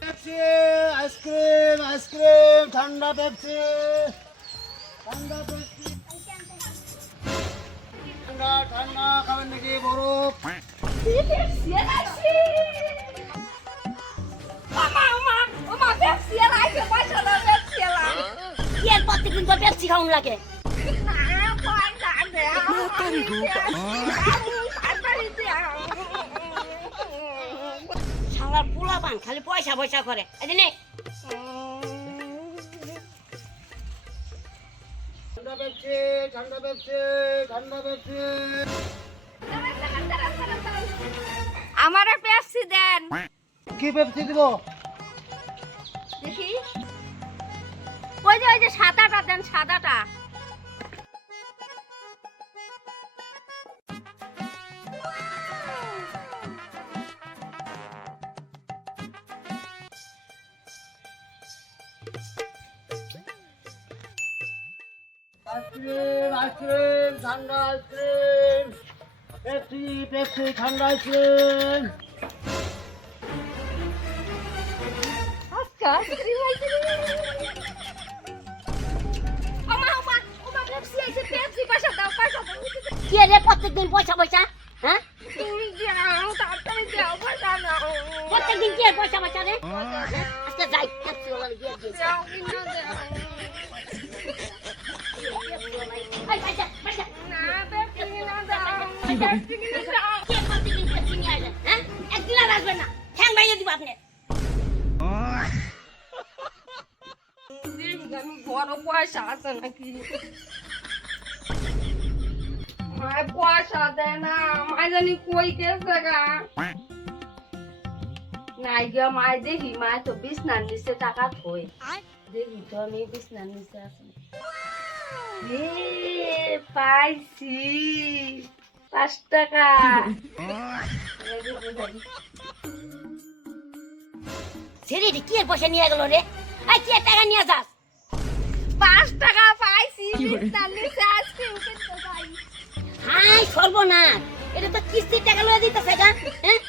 Pepsi, ice cream ice cream, ঠান্ডা Pepsi, ঠান্ডা Pepsi, ঠান্ডা ঠান্ডা খাবেন নাকি বরফ? প্রত্যেকদিন তো পেপসি খাওয়ান লাগে। শালার পোলা পান খালি পয়সা পয়সা করে। ঠান্ডা পেপসি, ঠান্ডা পেপসি, ঠান্ডা পেপসি। আমারে পেপসি দেন। কি পেপসি দিব? দেখি ওই যে সাদাটা দেন, সাদাটা। আইসক্রিম আইসক্রিম, ঠান্ডা আইসক্রিম, পেপসি পেপসি, ঠান্ডা আইসক্রিম। প্রত্যেকদিন পয়সা পয়সা, হ্যাঁ প্রত্যেকদিন কি পয়সা পয়সা রে? আজকে যাই পেপসি ওলা দিয়ে দিই। একদিন আর আসবেন না, ঠ্যাং ভাইয়ে দিব আপনি। বড় পয়সা আছে নাকি? মায় পয়সা দেয় না, মায় জানি কই গেছে গা। নাই গা, মায় দেখি মায় তো বিছনার নিচে টাকা থই। দেখি তো আমি বিছনার নিচে আছে। পাইছি 5 টাকা। ছেড়ে কি এর পয়সা নিয়ে গেল রে? আই কি টাকা নিয়ে যাস? 5 টাকা পাইছি বিছনার নিচে আইসক্রিম কিনতে যাই। হাই সর্বনাশ, এটা তো কিস্তির টাকা লয়ে দিতেছে গা। হ্যাঁ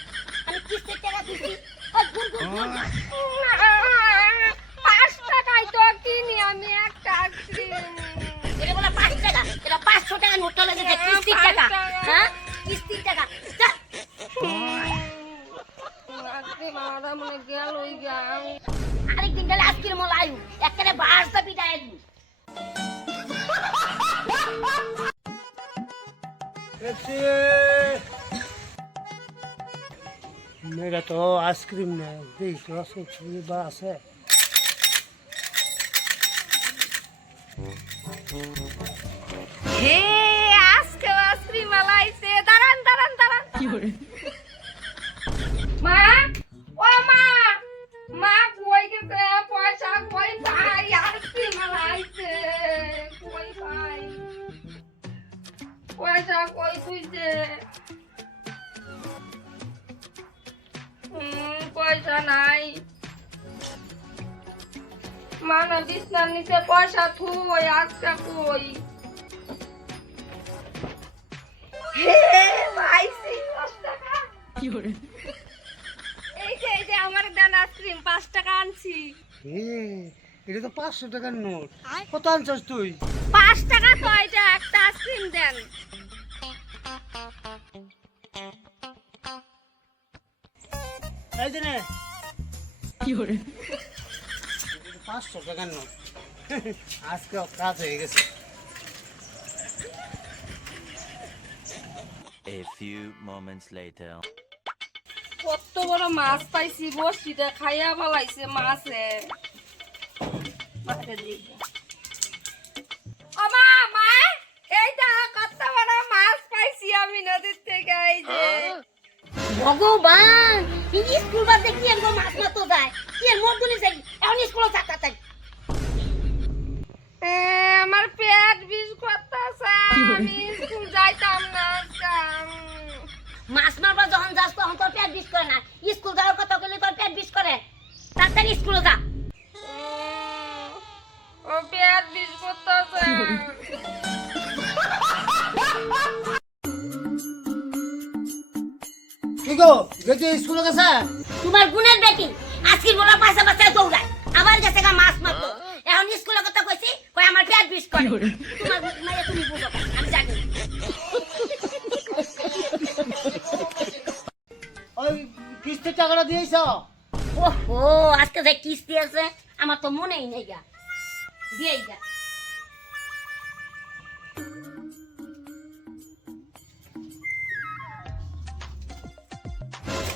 আমি কিস্তির টাকা দিছি। ওই গুন গুন গুন 5 টাকায় তো কিনি আমি একটা আইসক্রিম। এটা বলে 5 টাকা, এটা 500 টাকা নোট চলে গেছে। কিস্তির টাকা, হ্যাঁ কিস্তির টাকা। চল আইসক্রিম আমার মনে গেল ওই গা। আরেকদিন গেলে আজকের মল আয়ু একেবারে বাসটা পিটাই দিবি। পেপসি। মেয়েরা তো আইসক্রিম নেই, দেখি তো আছে বা আছে। হে আজকে আইসক্রিম আলাইছে। দাঁড়ান দাঁড়ান দাঁড়ান। কি করে? মা, ও মা, মা কই গেছে? পয়সা কই পাই? আইসক্রিম আলাইছে কই পাই? পয়সা কই তুইছে? পয়সা নাই। মানা বিছনার নিচে পয়সা থুই, আজকে কই? পাইছি 5 টাকা। এই যে আমার দেন আইসক্রিম 5 টাকা আনছি। এটা তো 500 টাকার নোট। কত আনছস তুই? 5 টাকা তো এটা একটা আইসক্রিম দেন। এই যে নে। কি করে? 500 টাকার নোট। আজকে কাজ হয়ে গেছে। A few moments later. কত বড় মাছ পাইছি, বসিটা খাইয়া ফলাইছে মাছে। আমা মা, এইটা কত বড় মাছ পাইছি আমি নদীর থেকে। এই যে ভগবান, স্কুল বাদ দিয়ে কি এর মাছ মারতে যায়? কি এর মোট গুলি যাই এখন স্কুলে যাতা তাই। আমার পেট বিষ করতেছে, আমি স্কুল যাইতাম না। মাছ মারবা যখন যাস তখন তোর পেট বিষ করে না। স্কুল যাওয়ার কথা বললে তোর পেট বিষ করে। তাড়াতাড়ি স্কুলে যা। ও পেট বিষ করতেছে। কি গো, গেছে স্কুলে স্কুলে গেছে? তোমার গুণের বেটি আজকের বলা পাশা পাশা দৌড়ায় আবার গেছে গা মাছ মারতো এখন স্কুলে কথা কইছি কই আমার পেট বিষ করে তোমার মাইয়া তুমি বুঝো আমি জানি ওই কিস্তির টাকাটা দিয়েছ? ওহো আজকে যে কিস্তি আছে আমার তো মনেই নেই গা দিয়েই গা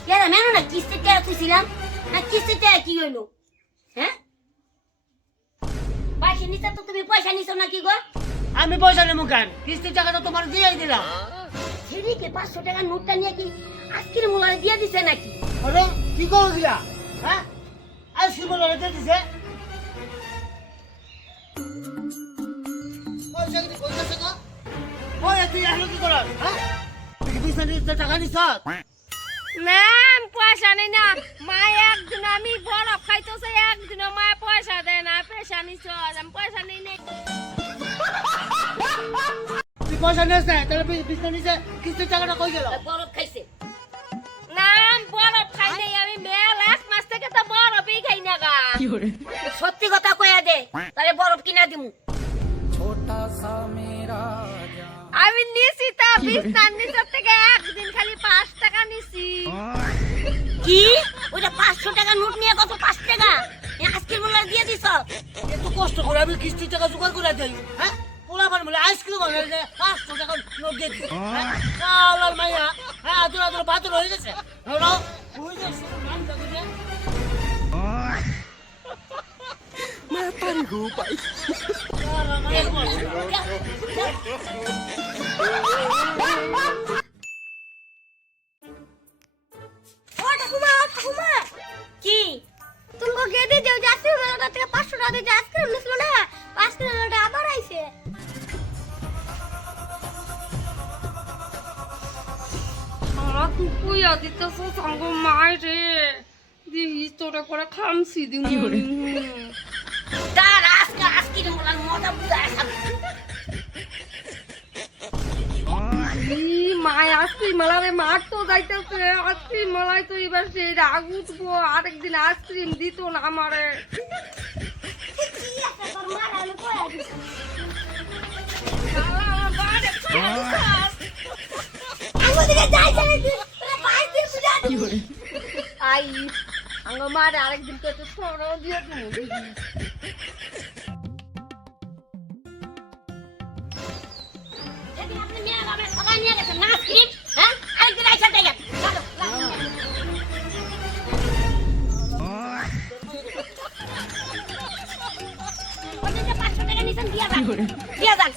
কেন মেনো না কিস্তির টাকা খুঁজছিলাম না কিস্তির টাকা কি হইলো হ্যাঁ পয়সা নিতে তো তুমি পয়সা নিছো না কি গো আমি পয়সা নেবো কেন? কিস্তির টাকাটা তোমার দিয়েই দিলাম। সেদিকে 500 টাকার নোটটা নিয়ে কি আজকের মোলারে দিয়ে দিছে নাকি আরে কি করো দিয়া? হ্যাঁ আইসক্রিম বলে রেখে দিছে। পয়সা কি কইতাছে গো? ওই তুই এখন কি করাস? হ্যাঁ তুই কি বিছানা টাকা নিছ? না আমি পয়সা নেই না মা একদিন আমি বরফ খাইতেছে একদিন মা পয়সা দেয় না পয়সা নিছ আমি পয়সা নেই নেই তুই পয়সা নিস না তাহলে বিছানা নিচে কিস্তির টাকাটা কই গেল? বরফ খাইছে না আমি বরফ খাই নাই আমি মেল 1 মাস থেকে তো বরফই খাই না গা সত্যি কথা কইয়া দে তাহলে বরফ কিনা দিমু আমি নিছি তা বিছনার নিচের থেকে একদিন খালি 5 টাকা নিছি কি ওটা 500 টাকা নোট নিয়ে কত 5 টাকা আজকের মোলারে দিয়ে দিছ এত কষ্ট করে আমি কিস্তির টাকা জোগাড় করে দেই। হ্যাঁ পোলা বান বলে আইসক্রিম বানাইলে 500 টাকা নোট দিয়ে দিই। শালার মাইয়া হ্যাঁ আদর আদর বাদর হয়ে গেছে। হলো ওই যে নাম দাও রে। শালার মাইয়া ও ঠাকুমা কি तुमको गेदे देव जाते हो मेरा तेरे 500 टाका दे आइसक्रीम निकलो ना आइसक्रीम लोटा आবার আইছে সারা কুকুইয়া দিতেছ সঙ্গ মাইরে দিই তোরে করে খামছি দিন তার আজকের মোলার মজা বুঝায় খাবে মায় আইসক্রিম মালারে মার তো যাইতেছে আইসক্রিম মালাই তো এবার সেই রাগ উঠবো আরেকদিন আইসক্রিম দিত না আমারে কি আছে তোর মার আমি কই আছি আমি দিকে যাইছ না তুই তোরা 5 দিন বুঝা কি করে আই আঙ্গ মারে আরেকদিন তো একটু সরও দিয়ে তুমি সেদিন আপনি মেয়ে বাবা সবাই নিয়ে গেছেন না আইসক্রিম হ্যাঁ আরেকদিন আইসা দেখেন চলো ওই যে 500 টাকা নিছেন দিয়া যান